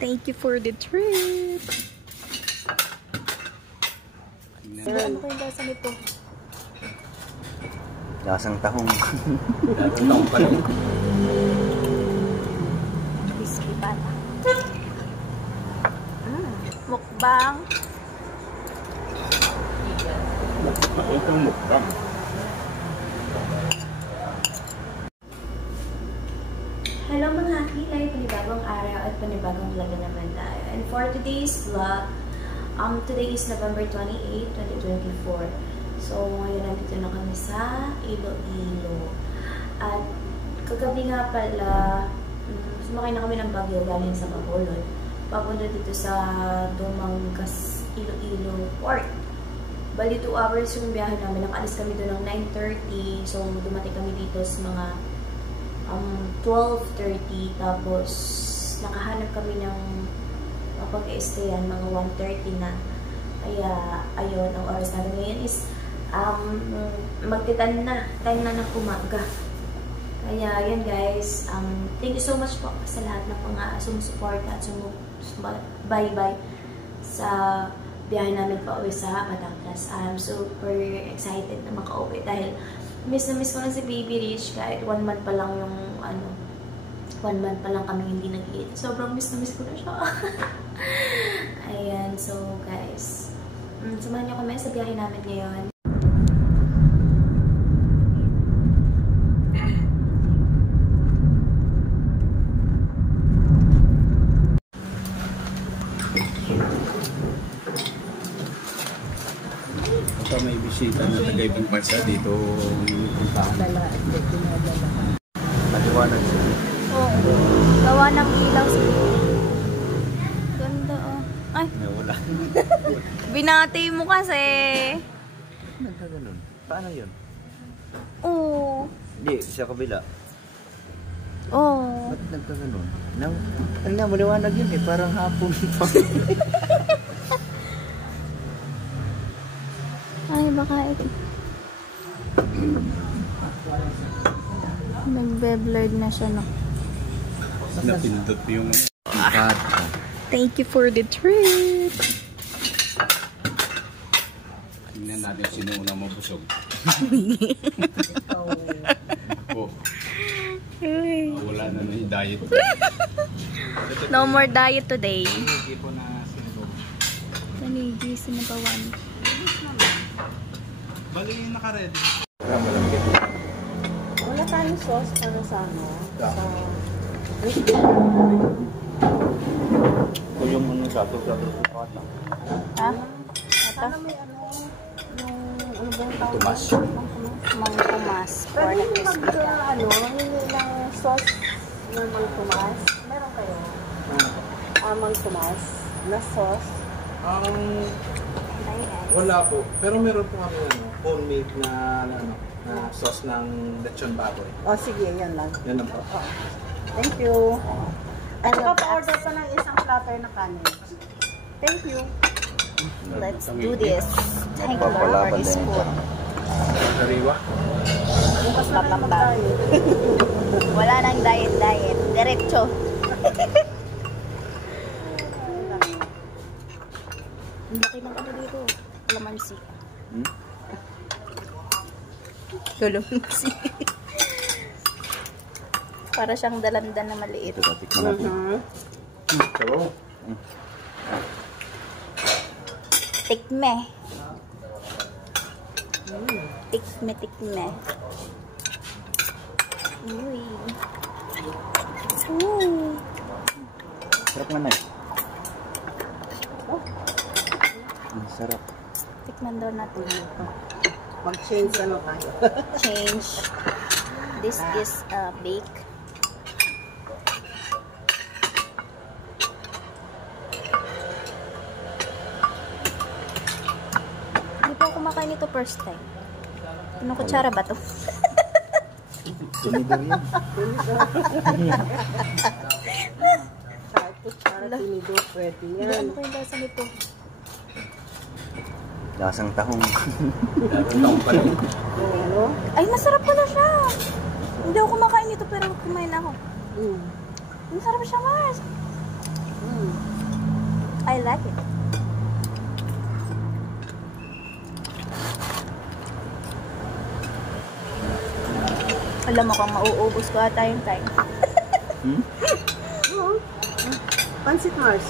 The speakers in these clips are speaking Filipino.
Thank you for the treat. Ano pa yung lasa nito? Lasang tahong. Lasang tahong pa rin. Crispy pata. Mukbang. Itong mukbang. Hello mga kilay, panibagong araw at panibagong vlog na naman tayo. And for today's vlog, today is November 28, 2024. So, ngayon nandito na kami sa Iloilo. At kagabi nga pala, sumakay na kami ng Baguio galing sa Bacolod. Papunta dito sa Dumangas, Iloilo Port. Bali 2 hours yung biyahe namin. Nakaalis kami doon ng 9:30. So, dumating kami dito sa mga 12:30. Tapos, nakahanap kami ng mapag-i-stayan, mga 1:30 na. Kaya, ayun, ang oras natin ngayon is magtitan na. Time na ng umaga. Kaya, yun guys. Thank you so much po sa lahat ng mga sumusuporta at bye-bye sa biyahe namin pa uwi sa Batangas. I'm super excited na makauwi dahil miss na miss ko na si Baby Rich kahit 1 month pa lang yung 1 month pa lang kami hindi nag-eat. Sobrang miss na miss ko na siya. Ayan, so guys, samahan niyo kami sa biyahe namin ngayon. May bisita na taga-ibang bansa dito yung puntahan. Maliwanag siya. Oo. Gawa ng ilaw siya. Ganda oh. Ay! Wala. Binati mo kasi. Nagkaganon. Paano yun? Oo. Hindi, sa kabila. Oo. Ba't nagkaganon? Ano na, maliwanag yun eh. Parang hapon pa. Ay, baka ito. Nagbe-blurred na siya, no? Napindot yung... Thank you for the treat. Tingnan natin sino unang mabusog. Oh. Wala na yung diet. No more diet today. Hindi po na sino. Nanigi, sinabawan. Bali, naka-ready. Wala tayong sauce para sa ano? Kung yung ano sato lang. Ha? Sana may ano, yung ano ba yung tawag? Tumas. Mang Tomas. For the crispy. Ano, hindi ng sauce ng Mang Tomas. Meron kayo? Mang Tomas na sauce. Wala po. Pero meron po kami homemade na sauce ng lechon baboy. Oh, sige, yan lang. Yan lang po. Oh. Thank you. At pa-order pa ng isang platter na kanin. Thank you. Let's do this. Thank you for this food. Sariwa. Bukas na lang tayo. Wala nang diet. Diretso. Ang laki ng ano dito. Kalamansi. Kalamansi. Para siyang dalandan na maliit. Tikme. Tikme. Uy. Sarap nga na eh. Sarap. Tikman daw natin. Mag-change ano tayo. Change. This is bake. Hindi po ako kumakain ito first time. Anong kutsara ba to? Tinidor yan. Kahit kutsara, tinido, pwede Hindi yan. ano kayong lasa nito? Lasang tahong. Lasang tahong pa rin. Ay, masarap pala siya. Hindi ako kumakain nito pero kumain ako. Masarap siya, Mars. I like it. Alam mo kung mauubos ko ata yung time. Oo. Pansit Mars.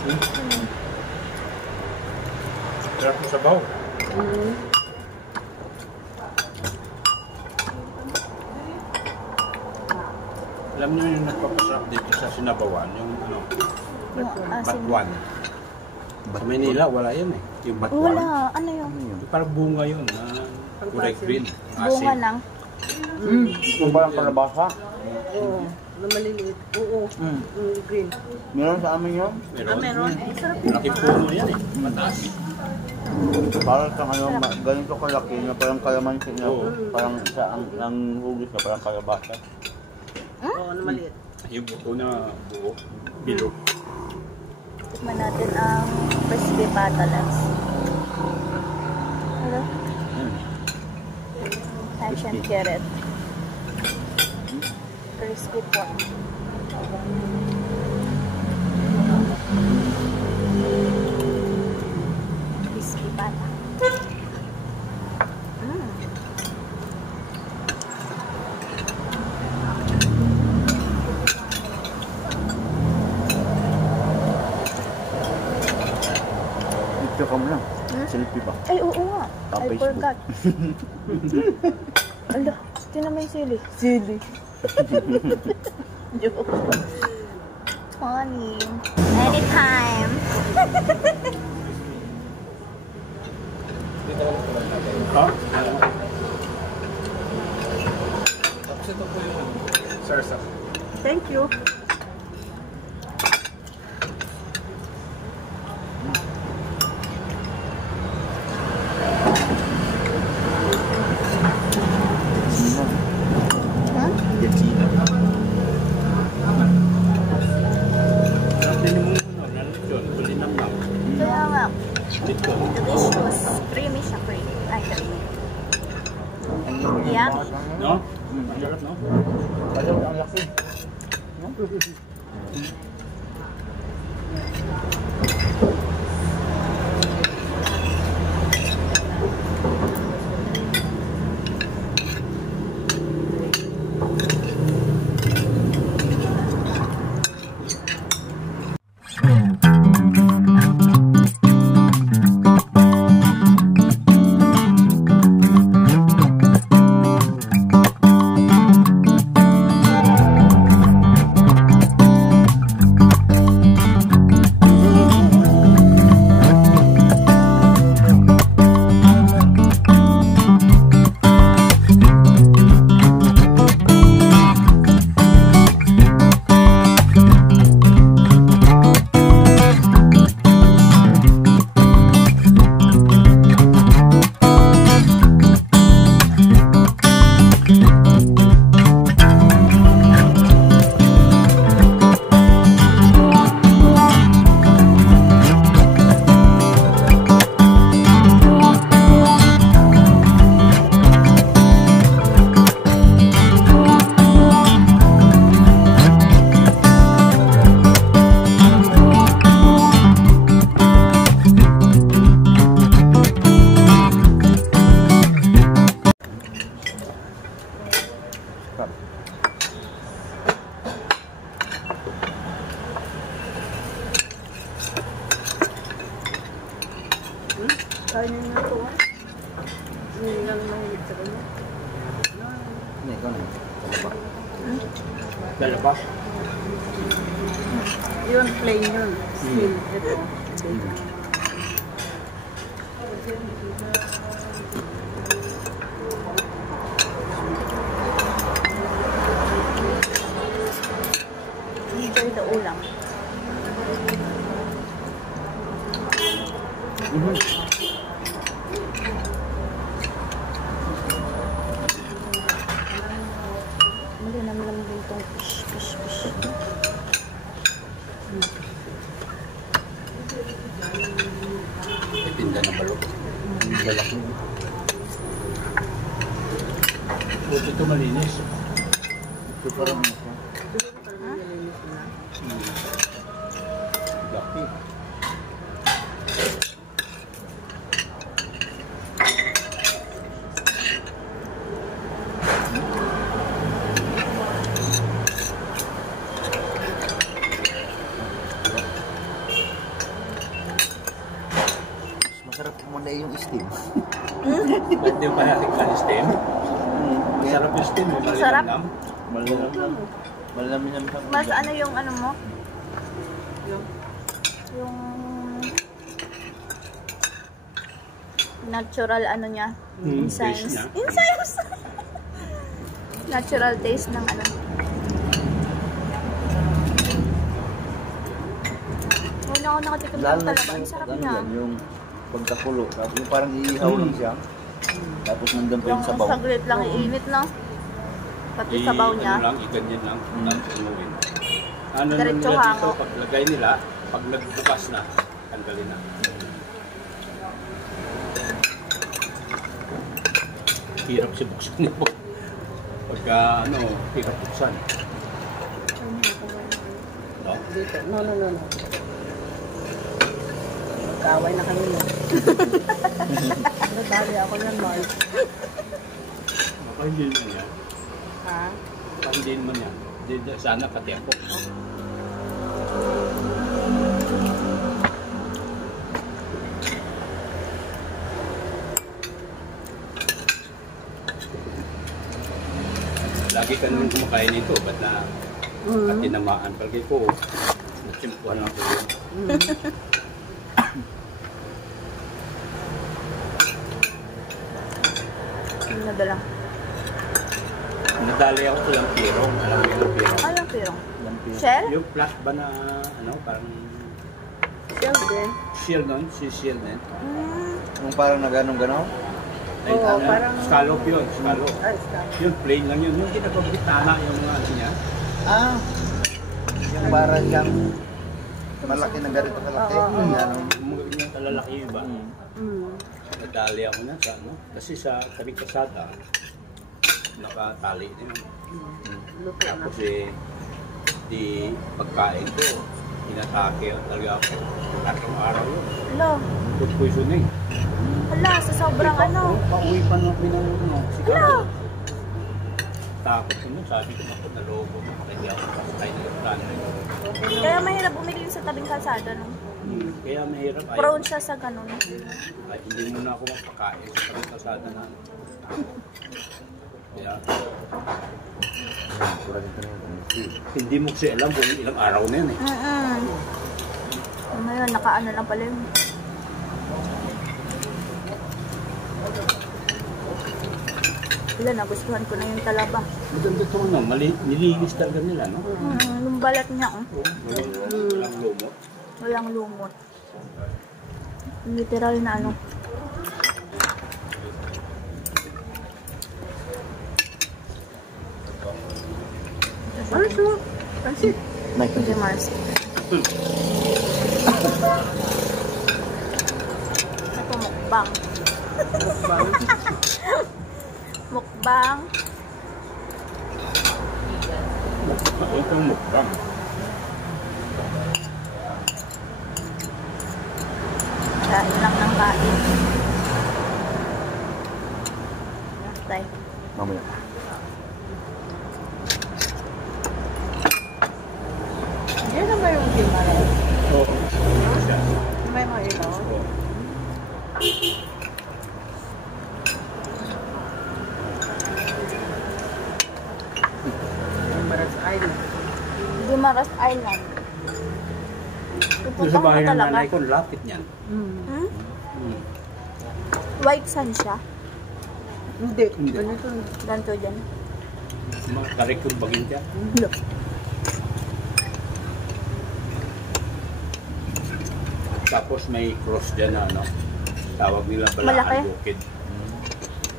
Sarap mo sabaw. Alam niyo yung nagpapasarap dito sa Sinabawan, yung ano, batuan. Sa Manila, wala yan eh. Yung batuan. Wala. Ano yun? Yung parang bunga yun na kulay green. Bunga ng? Yung parang kalabasa. Oo. Na maliliit. Oo. Green. Meron sa amin yun. Meron. Sarap yun. Malaking puno yan eh. Mataas. Parang sa ano, ganito kalaki na parang kalamansi na. Oo. Parang sa ang hugis na parang kalabasa. Oo, na maliit. Yung buto na buo. Bilog. Tikman natin ang crispy patalas. Ano? I can't get it. Crispy pork. Crispy pata. Ito ka mo lang. Selfie ba? Ay, oo nga. I Facebook. forgot. Ala, tinan mo yung sili. Sili. Joke. Funny. Anytime. Ha? Tapos ito po yung sarsa. Thank you. Sarap din yung ano, lechon, bulinamnam. Kaya nga, Lechon. delicious. Creamy siya, creamy. Ay, creamy. Yummy. No? Ang sarap, no? Kasi ang laki. Kaya niyo na ito. Hindi lang mahilig sa kanya. Hindi, ikaw na. Lalabas. Yun, plain yun. Still, ito. Enjoy the ulam. Malinamlam din itong fish. May tinda na balok. Ang lalaki. Buti ito malinis. Ito parang ano siya. Malinis na. steam. Pwede pa natin ka-steam. Masarap yung steam. Masarap. Malinam. Malinam yan. Mas ano yung ano mo? Yung natural ano niya? Taste niya. Enzymes! Natural taste ng ano. Una ako nakatikim ng talaga. Ang sarap niya. Yung pagkakulo. Tapos yung parang iihaw lang siya. Tapos nandun pa Yung yung sabaw. saglit lang iinit na. Pati sabaw niya. Ano lang, iganyan lang. Tapos inuwin. Ano na Diretso nila dito, hango. paglagay nila, pag nagbukas na, tanggalin na. Hirap siya buksan nito. Pagka ano, hirap buksan. No? Dito. No. Magkaway na kami. Nadali ako yan, Mark. Baka hindi naman yan. Ha? Baka hindi naman yan. Sana katempo. Lagi ka naman kumakain nito, ba't na tinamaan? Palagay ko, natsimpuan ako yun. Nadala. Nadali ako sa lampirong. Alam mo yung lampirong? Ay, ang pirong. Shell? Yung flat ba na, ano, parang Shell din. shield nun? Si shield din. Yung parang nagano'ng-gano'n. Ay, Oo, ano, parang- scallop yun, scallop. Ay, stop. Yun, plain lang yun. Yung ginagawa yung mga ano niya. Ah! Yung parang siyang malaki na ganito kalaki. Oo. Yan. Yung mga ganyan kalalaki yun ba? Nadali ako na sa ano. Kasi sa tabing kasada, nakatali din. Luto na. Tapos di pagkain ko, inatake talaga ako. Tatlong araw yun. Hello. Food poisoning. Hala, sa sobrang ano. Pauwi pa na pinanguno. Hala. Takot ko nun, sabi ko ako nalobo. Kaya ako pasakay na yung plano. Kaya mahirap bumili sa tabing kalsada, no? Kaya mahirap. Ayaw. Prone siya sa ganun. Ay, hindi muna ako magpakain sa tabing kalsada na. Kaya, hindi mo kasi alam kung ilang araw na yun eh. Ngayon, nakaano na pala yun. Wala, nagustuhan ko na yung talaba. Maganda ito no, nilinis talaga nila, no? Yung balat niya, oh. Walang lumot. Walang lumot. Literal na ano. Marso! Pansit! Hindi Marso. Ito mukbang. Mukbang. Ito ang mukbang. Kain lang ng kain. Tay. Mamaya. Yan na ba yung timaray? Oo. May mga ilaw? Gumaras Island. Doon Pupunta sa ko bahay ng talaga. nanay ko, lapit niyan. Hmm? White sand siya. Hindi. Ganito dyan. Tarik yung bagin dyan. Tapos may cross dyan na ano. Tawag nila Malaki? Balakan Bukid.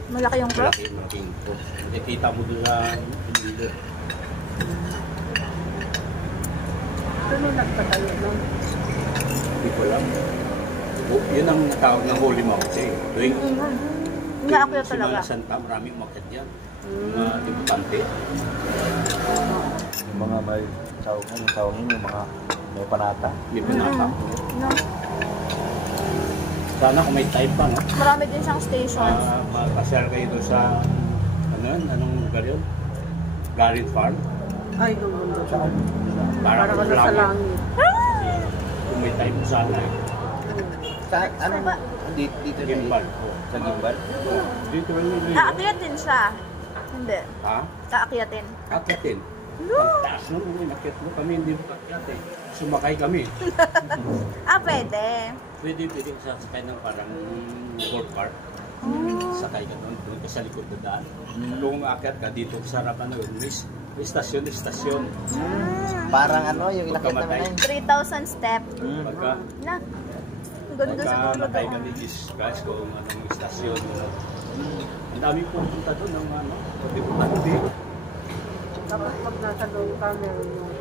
Malaki yung cross. Malaking cross. Nakita mo doon sa video. Ano nagpatayo nun? Hindi ko lang. Yun ang tawag ng Holy Mountain. Tuwing Inaakyat talaga. Simala Santa, maraming umakyat dyan. Mga debutante. Yung mga may tawag yung mga may panata. May pinata. No. Sana kung may time pa, no? Marami din siyang stations. Makasyal kayo doon sa, ano yun? Anong lugar yun? Garrett Farm. Ay, yung mundo. Para Para sa ka sa langit. langit. Kung may time sana. Anong Dito Sa gimbal. Sa gimbal? Dito rin yun. Aakyatin siya. Hindi. Ha? Aakyatin. Akyatin. Ang taas nun, inakyat mo kami, hindi mo kakyat eh. Sumakay kami. Pwede. Pwede sasakay ng parang golf cart. Sakay ka doon ka sa likod na daan. Kung aakyat ka dito sa harapan na yun, may istasyon. Parang ano, yung inakit Pagkamatay. namin 3,000 step. Pagka, Na. Ganda siguro matay ka doon. ni Discuss kung anong istasyon. Ang dami pupunta doon ng ano, debutante. Tapos pag nasa loob ka, meron yung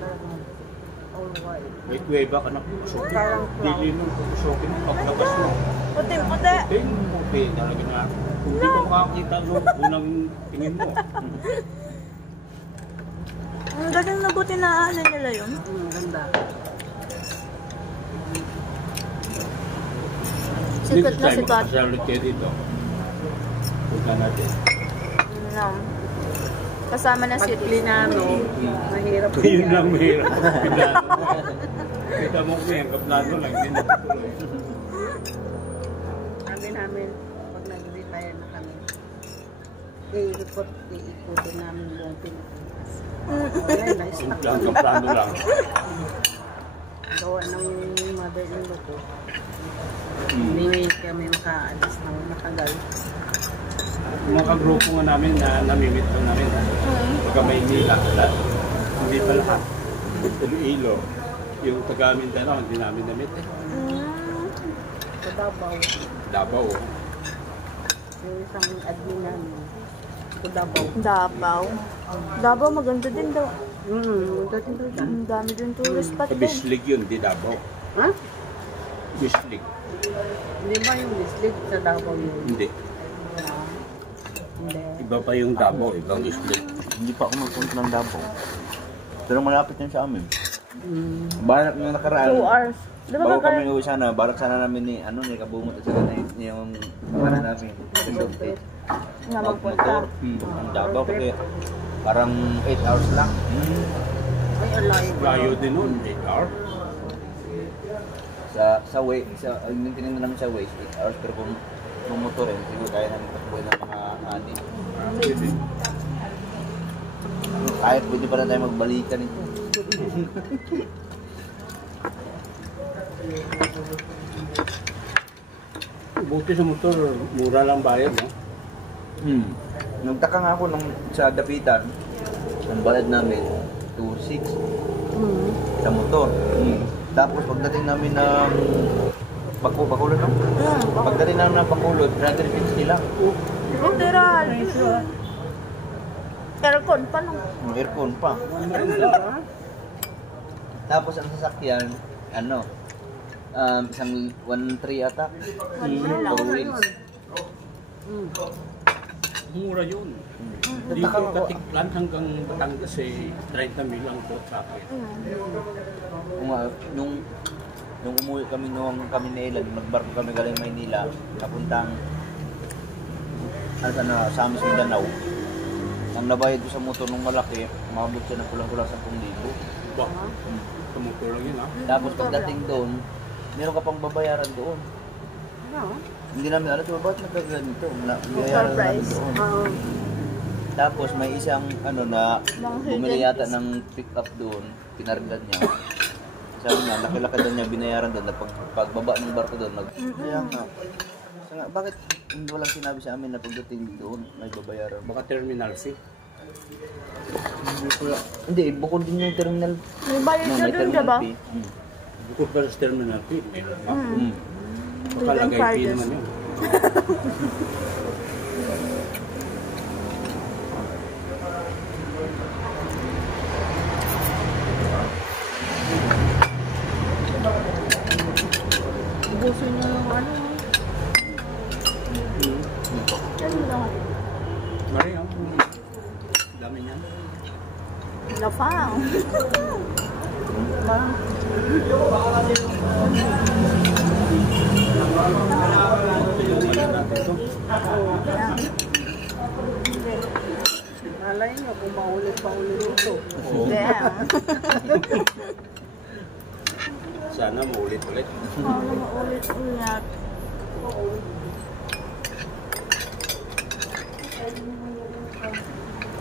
all white. May kuweba ka na pupusokin. Parang cloud. Dili nung pupusokin. Paglabas mo, Puti-puti. puti talaga na. Kung di ka makakita nung unang tingin mo. Ang galing na buti na ano nila yun. Ganda. Sikat na sikat. Magpasalit kayo dito. Punta natin. No. Kasama na si Pag plinano, mahirap Yun lang mahirap. Kita mo ko yan, kaplano lang. Hindi natutuloy. Sabi namin, pag nag-retire na kami, iikutin namin buong Pilipinas. Ayan, Simple lang, kaplano lang. gawa ng mother-in-law ko. Hindi kami makaalis ng matagal. Mga kagrupo nga namin na namimit ko namin. Pagka Maynila, hindi pa lahat. Iloilo. Yung taga Mindanao, hindi namin namit. Sa Davao, Davao. yung isang admin namin, sa Davao. Davao. Davao maganda din daw. Dating doon siya. Ang dami din tourist spot Sa din. Bislig yun, di Davao. Ha? Bislig. Hindi ba yung Bislig sa Davao yun? Hindi. Hindi. Iba pa yung Davao, ibang Bislig. Hindi pa ako magpunta ng Davao. Pero malapit yun sa amin. Barak yung nakaraan. 2 hours. Di ba Bago kami kakaroon? uwi sana, barak sana namin ni Kabumot at saka yung para namin. Nga magpunta. Ang Davao kasi parang 8 hours lang. Ay, alive. Layo din nun, 8 hours. Sa way, yung tinignan namin sa way, 8 hours. Pero kung motor rin, siguro kaya namin takbuhin ng mga ani. Pwede. Kahit pwede pa na tayo magbalikan ito. Buti sa motor, mura lang bayad, no? Nagtaka nga ako nung sa Dapitan, ang bayad namin, 2,600 sa motor. Tapos pagdating namin ng Bacolod, no? Pagdating namin ng Bacolod, 350 lang. Literal. Aircon pa lang. Ang aircon pa. Tapos ang sasakyan, isang 1.3 ata. Four wheels. Mura yun. Dito Katiklan hanggang Batangas eh, 30 mil ang po sa akin. Nung umuwi kami noong kami na ilan, nagbarko kami galing Maynila, papuntang Samis Mindanao. Ang nabayad ko sa motor nung malaki, umabot siya ng kulang-kulang 10,000. Ba? Sa motor lang yun, ha? Tapos pagdating doon, meron ka pang babayaran doon. No? Hindi namin alam, bakit nagkaganito? Bayaran namin doon. Tapos may isang na bumili yata ng pick-up doon, pinargan niya. Sabi nga, laki-laki doon niya binayaran doon. Pagbaba ng barko doon, kaya nga. Bakit hindi walang sinabi sa amin na pagdating doon, may babayaran? Baka terminal fee. Hindi, bukod din yung terminal. May bayad No, na may dun, terminal diba? fee. Bukod pa sa terminal fee. Baka Hidden lagay fee charges. naman yun. Ubusin niyo yung ano. Yan lang. Mari, oh. Dami niyan. Lafang. Alay nyo kung maulit-paulit ito. Damn. Sana maulit-ulit. Ano maulit-ulit.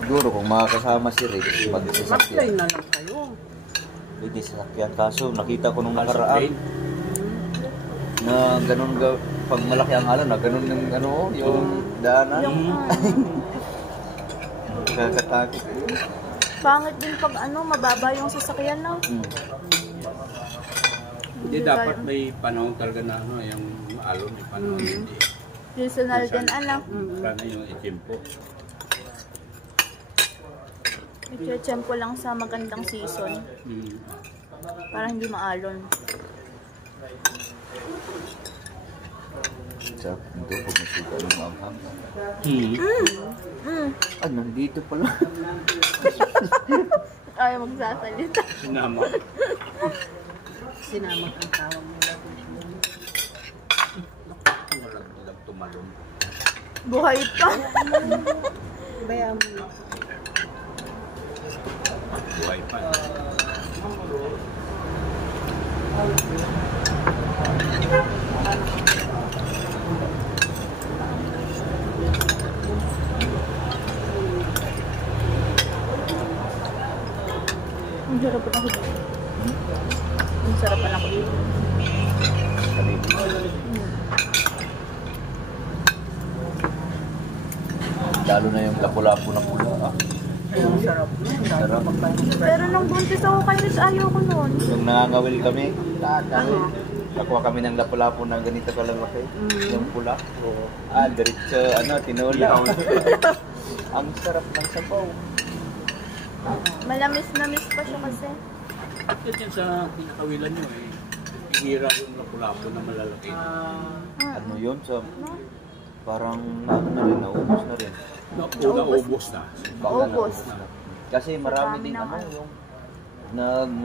Siguro kung makakasama si Rick, Mag-play magsasakyan. na lang kayo. Pwede sasakyan. Kaso nakita ko nung nakaraan na ganun pag malaki ang alon na ganun yung ano, yung daanan. Nakakatakot. Pangit din pag ano, mababa yung sasakyan na. Hindi dapat may panahon talaga na ano, yung alon, may panahon. Hindi. Seasonal din, anak. Sana yung itimpo. I-tsempo lang sa magandang season. Para hindi maalon. Sa ito, pag nasuka ng maghang. Ah, nandito pala. Ayaw magsasalita. Sinama. Sinamag ang tawag nila. Walang tumalon. Buhay pa. Bayaan mo na. Buhay pa. Ang sarap pa ako dito. Ang sarap pa ako dito. Lalo na yung lapu-lapu na pula. Ah. Ang sarap. Sarap. Pero nung buntis ako kay Rich, ayaw ko noon. Yung nangangawil kami, nakuha kami ng lapu-lapu na ganito kalalaki. Yung pula. Diretso, tinola. Ang sarap ng sabaw. Malamis-namis pa siya kasi. At yan sa pinakawilan nyo hihira yung lapu-lapu na malalaki. Ano yun? Parang naubos na rin. Ubos na. Ubos. Kasi marami din yung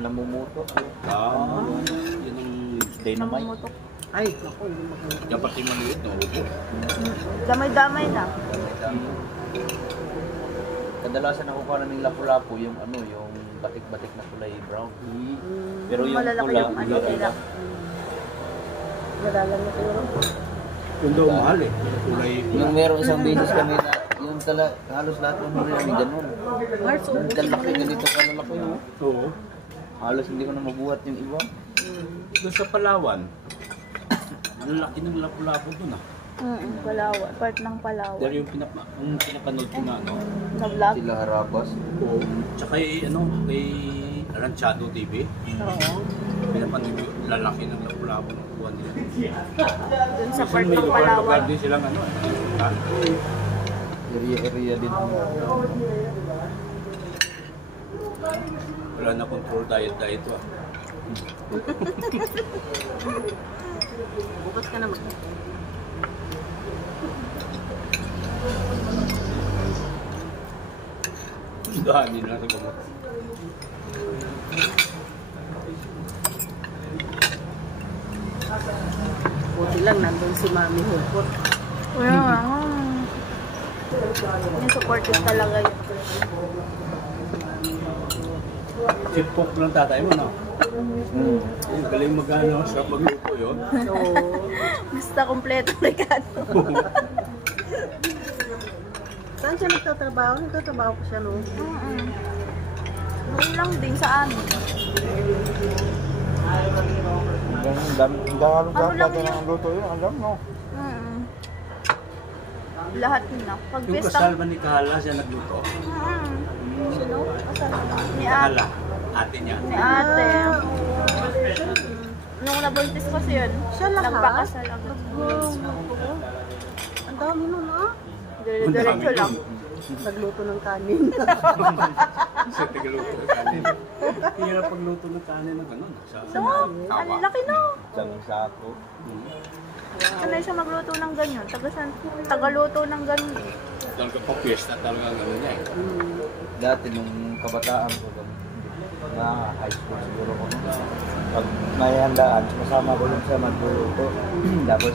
namumuto. Yun ang Dynamite. Namumutok. Ay, naku, hindi maganda. yung pati maliit na ubos. Damay-damay na. Kadalasan nakukuha namin lapu-lapu yung yung batik-batik na kulay brown. Pero yung Malalaki pula, yung ano nila. Wala lang ito. Yung daw mahal kulay yung meron isang beses kami na yung halos lahat ng huli namin ganun. Ang laki ganito kalalaki no? Oo. Halos hindi ko na mabuhat yung iba. Doon sa Palawan, ang laki ng lapu-lapu doon Palawan. Part ng Palawan. Pero yung pinapanood ko na Na-vlog. Sila Harabas. Oo. Tsaka kay Ranchado TV. Oo. Pinapanood yung lalaki ng lapu-lapu ng kuha nila. Dun sa part May ng lugar Palawan. din silang Area din. wala na control diet to Bukas ka naman. Dahanin lang sa gamot. Buti lang, nandun si Mami Hulpot. Wala nga. Yung supportive talaga yun. Chipok ng tatay mo, no? Galing sarap magluto yun. Basta kompleto regalo. Saan siya nagtatrabaho? Nagtatrabaho ko siya noon. Noon lang din sa amin. Ano lang yun? luto yun, alam mo. Lahat na. Pag Yung pista. kasal ba ni Kahala siya nagluto? Sino? Kasal na. Ni ate. Kahala, ate niya. Ni ate. Nung nabuntis kasi yun. Siya lahat? Nagpakasal agad. Ang dami nun, ah. Diretso lang. Nagluto ng kanin. Sa tigluto ng kanin. Hirap pagluto ng kanin na gano'n. No, ang laki no. Isang sako. Sanay siya magluto ng ganyan. Tagaluto ng ganyan. Talaga pa piyesta talaga gano'n niya Dati nung kabataan ko, na high school siguro ko. Pag may handaan, kasama ko lang siya magluluto. Tapos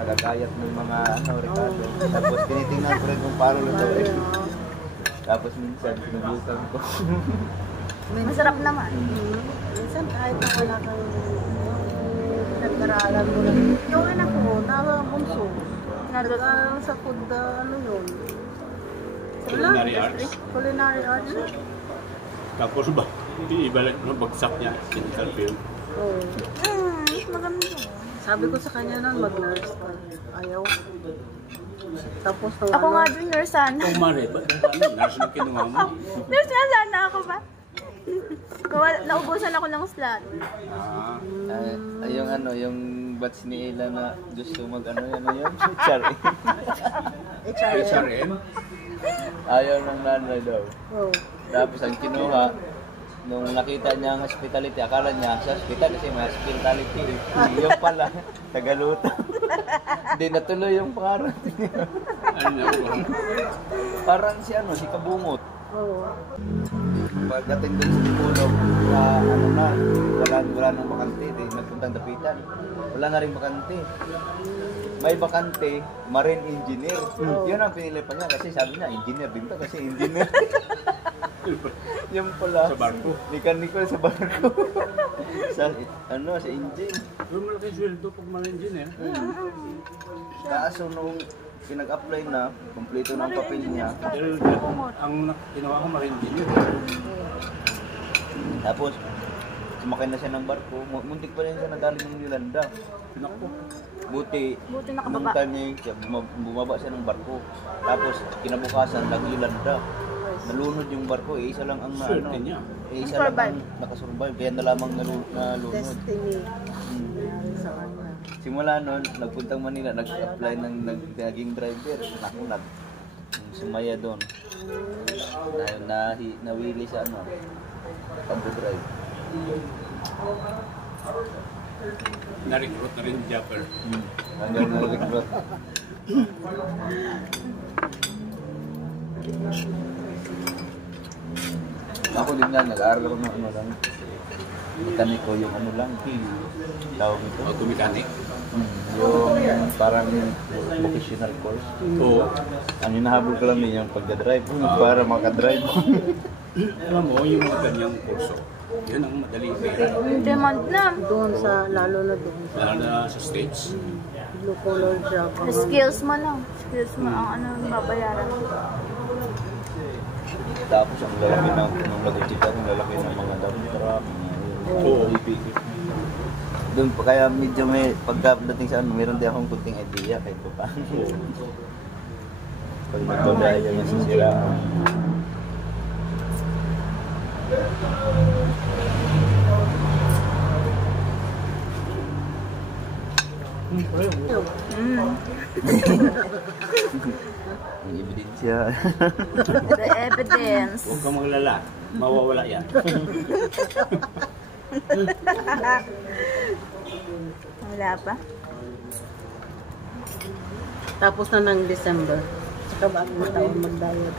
nagagayat ng mga Ricardo. Tapos tinitingnan ko rin kung paano lutuin. Tapos minsan sinubukan ko. Masarap naman. Minsan kahit na wala kang nag-aralan mo lang. Yung anak ko, Bunso. Nandun. Sa food, ano yun? Culinary arts. Culinary arts. Tapos ba, ibalik mo bagsak niya, interview. Oo. Maganda. Sabi ko sa kanya nun, mag-nurse ka. Ayaw. Tapos nung Ako nga din, nurse sana. Kung mare, ba't ano, nurse na kinuha mo? Nurse nga sana ako ba? Naubusan ako ng slot. Ay, yung ano, yung batch ni Ella na gusto mag ano yun? HRM. HRM? Ayaw ng nanay daw. Oo. Tapos ang kinuha, nung nakita niya ang hospitality, akala niya sa hospital kasi may hospitality. Yung pala, Tagaluto. Hindi natuloy yung pangarap niya. Ano? Parang si ano, si Kabungot. Oo. Pagdating dun sa Tipulog, ano na, wala nang bakante, nagpuntang dapitan. Wala na rin bakante. May bakante, marine engineer. Yun ang pinili pa niya kasi sabi niya, engineer din to kasi engineer. Yung pala, Sa barko. Mekaniko sa barko. Sa engine. Yung malaki sweldo pag ma-engineer. Kaso nung pinag-apply na, kompleto ng papel niya. Pero ang ginawa ko ma-engineer. Tapos, sumakay na siya ng barko. Muntik pa rin siya nadali ng Yolanda. Naku. Buti nakababa. nung time niya siya, bumaba siya ng barko. Tapos, kinabukasan, nag-Yolanda. Nalunod yung barko, isa lang ang Swerte niya. isa lang ang nakasurvive. Kaya na lamang nalunod. Destiny. Nangyari sa kanya. Simula nun, nagpuntang Manila, nag-apply ng naging driver. Naku, sumaya doon. Nawili sa ano, pag-drive. Na-recruit na rin Japper. Hanggang na-recruit. Ako din nga, nag-aaral ako ng ano lang. Mekaniko yung ano lang. Tawag ito. Auto-mechanic. Yung parang vocational course. Oo. Ang hinahabol ko lang yung pagdadrive. Para makadrive. Alam mo, yung mga ganyang kurso, yun ang madaling pera. Demand na. Doon sa, lalo na doon sa Lalo na sa States. blue collar job. The skills mo lang. Skills mo ang ano babayaran. Tapos ang lalaki ng logistika, ang lalaki ng mga dump truck. Oo. Doon pa kaya medyo may pagdating sa ano, meron din akong kunting idea kahit pa paano. Pag nagbabayad yung masisira. Ang ebidensya. The evidence. Huwag kang maglala. Mawawala yan. Wala pa. Tapos na ng December. Saka bagong taon mag-diet.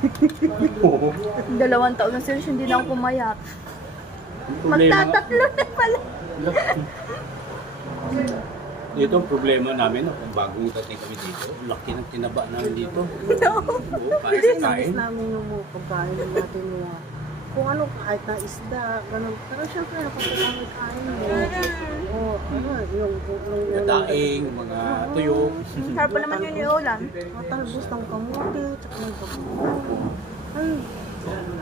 2 taon na sila, hindi na ako pumayat. Problema, Magtatatlo na pala. dito ang problema namin, kung bagong dating kami dito, laki ng tinaba namin dito. Oo, kahit sa kain. Miss namin yung mga pagkain natin mga kung ano, kahit na isda, ganun. Pero syempre, nakapagkain kain mo. Oo, ano, yung Daing, mga tuyo. Sarap pa naman yun yung ulan. matalbos ng kamote, tsaka ng kamote. Ay,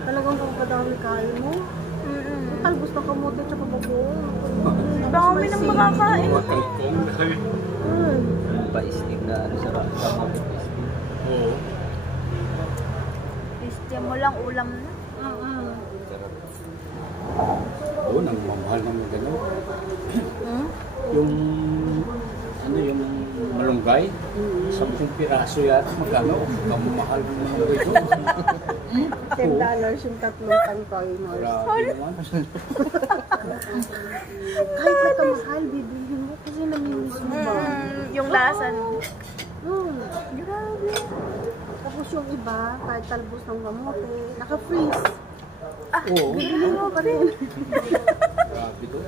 talagang pagkadami kain mo. Matalbos ng kamote, tsaka bagoong. Dami ng makakain. Mga kangkong. Pa-istig na ano sa kapag. Oo. Christian mo lang, ulam na. Oo, nagmamahal naman gano'n. Hmm? Yung, ano yung malunggay, 10 piraso yata, magkano? Mamamahal mo naman ito. $10 yung tatlong tangkay mo. Grabe naman. Kahit na kamahal, bibilhin mo kasi namimiss mo ba? Yung lasa no. Grabe. Tapos yung iba, kahit talbos ng kamote, naka-freeze. Oo, Bibilhin mo pa rin. grabe to.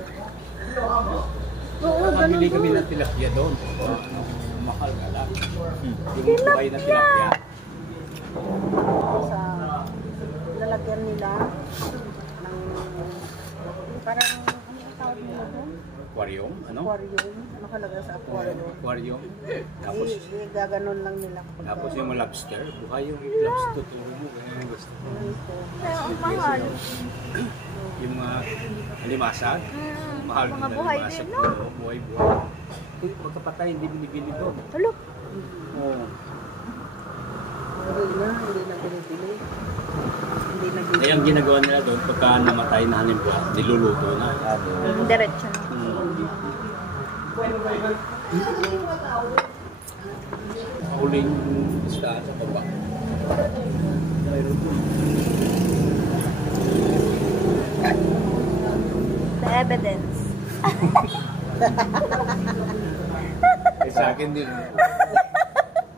Oo, Nakabili ganun kami doon. ng tilapia doon. Mahal ka lang. Yung buhay na tilapia. Sa lalagyan nila ng parang ano yung tawag aquarium, ano? Aquarium. Ano kalagay sa aquarium? Aquarium. Tapos, Gaganon lang nila. tapos yung mga lobster. Buhay yung lobster. Tulungan mo. Ganyan yung gusto. Kaya ang mahal. Yung mga alimasag. Mahal mga din na buhay alimasag. din, no? Buhay. Magkapatay, hindi binibili doon. Halo. Oo. Hindi na binibili. Hindi na binibili. Kaya ang ginagawa nila doon, pagka namatay na halimbawa, niluluto na. Diretso na. Huling isda sa baba. The evidence. Sa akin din.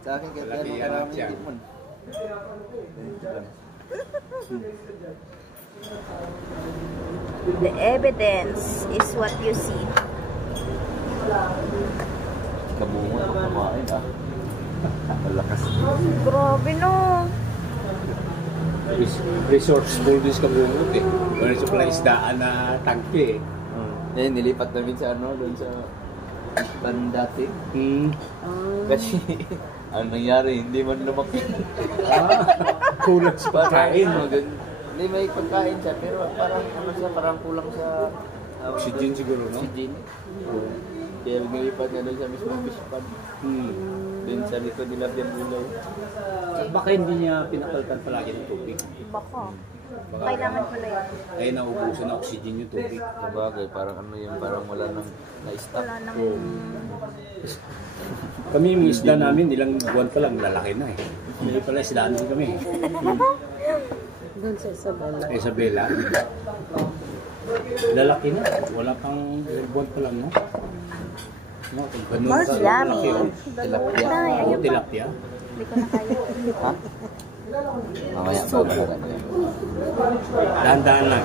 Sa akin kahit Malaki ano yan ang maraming tiyan. limon. The evidence is what you see. Kabungo pag kumain malakas. Grabe no. Resourceful din sa kabungot eh. Wala sa pala isdaan na tangke eh. Yan, nilipat namin sa doon sa Bandati. Kasi, ang nangyari, hindi man lumaki. Kulang sa pagkain. Hindi may pagkain siya, pero parang parang kulang sa Oxygen siguro, no? oxygen. Kaya nilipat niya doon sa mismong fish pond. Doon sa likod nila Biambulay. Baka hindi niya pinapalitan palagi ng tubig. Baka. Baka Kailangan pala yun. ay naubusan ng oxygen yung tubig. Sabagay, parang parang wala nang na-stop. Wala nang... Kami yung isda namin, ilang buwan pa lang, lalaki na eh. Hindi pala isdaan din kami. Doon sa Isabela. Isabela. Lalaki na. Wala pang ilang buwan pa lang, no? No, kung ganun Mas ka, yummy. lalaki, oh. Tilapia. Ay, Oo, ayun pa. tilapia. Hindi ko na kaya. Ha? Mamaya babayaran niya. Dahan-dahan lang.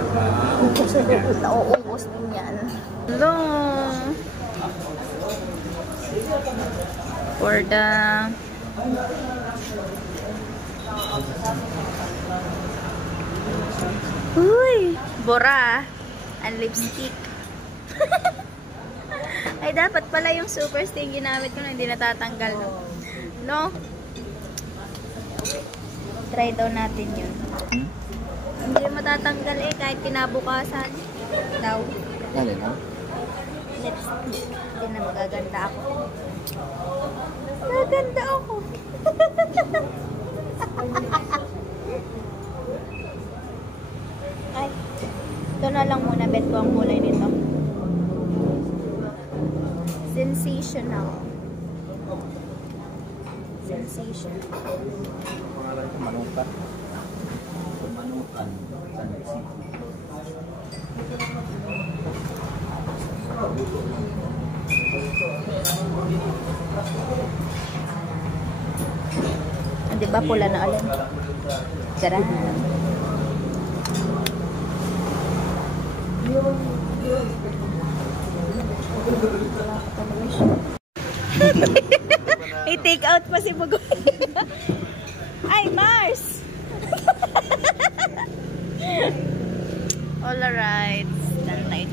Ubus na yan. Nauubos din yan. Hello. For the... Uy! Bora. Ang lipstick. Ay, dapat pala yung super stain ginamit ko na hindi natatanggal. No? Try daw natin yun. Hindi matatanggal eh, kahit kinabukasan. Daw. Ano na? Lipstick. Hindi na magaganda ako. Magaganda ako. Ay, ito na lang muna. Bet ko ang kulay nito. Sensational. Sensational. Pangalan ko Manukan. Manukan. San City. Di ba pula na ulit? Tara. I-take out pa si Mugoy. Ay, Mars! All right. Stand night.